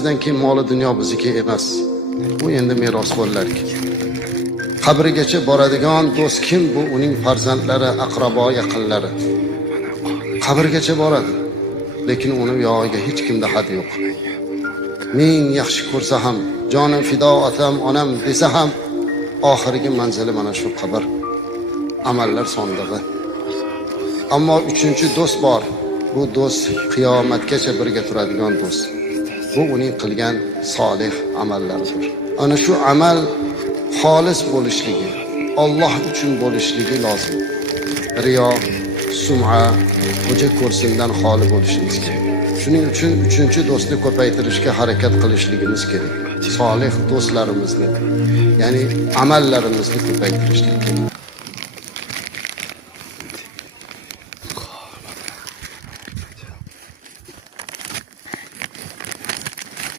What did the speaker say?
Bizdan keyin moli dunyo bizniki emas. Bu endi merosxo'rlarki. Qabrigacha boradigan do'st kim? Bu uning farzandlari, aqrabo, yaqinlari. Qabrgacha boradi. Lekin uni yog'iga hech kimda had yo'q. Ming yaxshi ko'rsa ham, jonim fido otam, onam desa ham, oxirgi manzili mana shu qabr. Amallar sondig'i. Ammo uchinchi do'st bor. Bu do'st qiyomatgacha birga turadigan do'st. Bu uning qilgan solih amallaridir. Ana shu amal xolis bo'lishligi, Alloh uchun bo'lishligi lozim. Riyo, sum'a, xo'ja ko'rsindan xoli bo'lishimiz kerak. Shuning uchun uchinchi do'stni ko'paytirishga harakat qilishligimiz kerak. Solih do'stlarimizni, ya'ni amallarimizni ko'paytirishlik kerak.